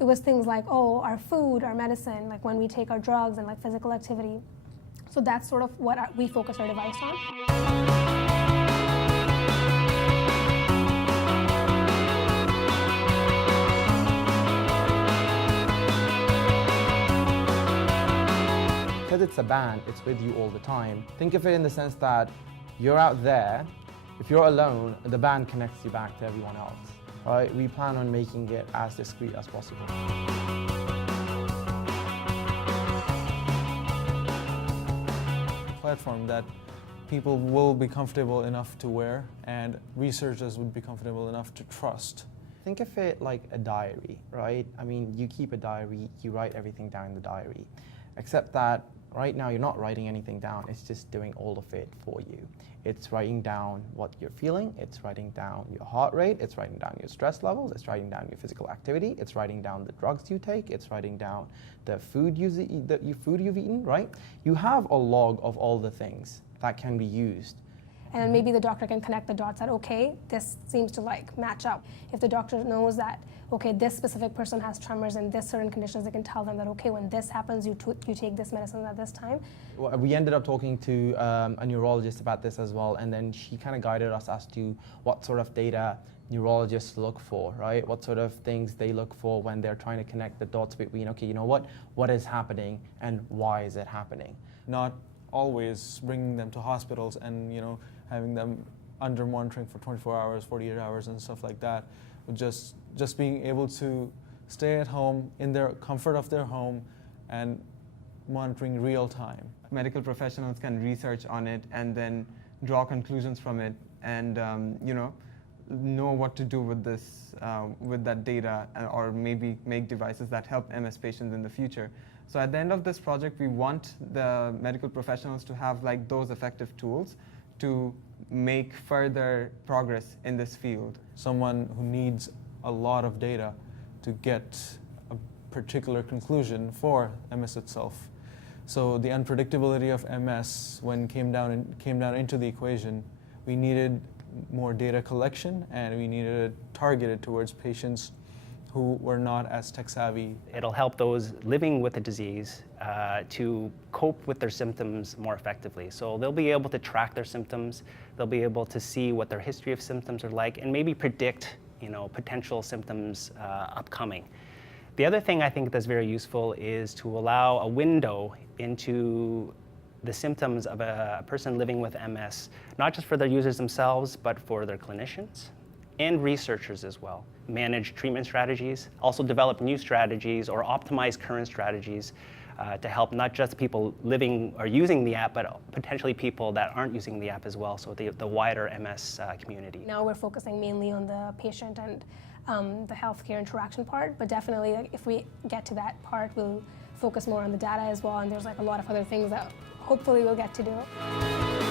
it was things like, oh, our food, our medicine, like when we take our drugs and like physical activity. So that's sort of what we focus our device on. Because it's a band, it's with you all the time. Think of it in the sense that you're out there, if you're alone, the band connects you back to everyone else. Right? We plan on making it as discreet as possible. Platform that people will be comfortable enough to wear and researchers would be comfortable enough to trust. Think of it like a diary, right? I mean, you keep a diary, you write everything down in the diary, except that right now you're not writing anything down, it's just doing all of it for you. It's writing down what you're feeling, it's writing down your heart rate, it's writing down your stress levels, it's writing down your physical activity, it's writing down the drugs you take, it's writing down the food you've eaten, right? You have a log of all the things that can be used. And maybe the doctor can connect the dots that, okay, this seems to like match up. If the doctor knows that, okay, this specific person has tremors and this certain conditions, they can tell them that, okay, when this happens, you take this medicine at this time. We ended up talking to a neurologist about this as well, and then she kind of guided us as to what sort of data neurologists look for, right? What sort of things they look for when they're trying to connect the dots between, okay, you know what is happening and why is it happening? Not always bringing them to hospitals and, having them under monitoring for 24 hours, 48 hours and stuff like that. Just being able to stay at home in their comfort of their home and monitoring real time. Medical professionals can research on it and then draw conclusions from it and know what to do with this, with that data, or maybe make devices that help MS patients in the future. So at the end of this project, we want the medical professionals to have like those effective tools to make further progress in this field. Someone who needs a lot of data to get a particular conclusion for MS itself. So the unpredictability of MS, when came down into the equation, we needed more data collection and we needed it targeted towards patients who were not as tech savvy. It'll help those living with the disease to cope with their symptoms more effectively. So they'll be able to track their symptoms, they'll be able to see what their history of symptoms are like, and maybe predict potential symptoms upcoming. The other thing I think that's very useful is to allow a window into the symptoms of a person living with MS, not just for their users themselves, but for their clinicians and researchers as well. Manage treatment strategies, also develop new strategies or optimize current strategies to help not just people living or using the app, but potentially people that aren't using the app as well, so the wider MS community. Now we're focusing mainly on the patient and the healthcare interaction part, but definitely if we get to that part, we'll focus more on the data as well, and there's like a lot of other things that hopefully we'll get to do.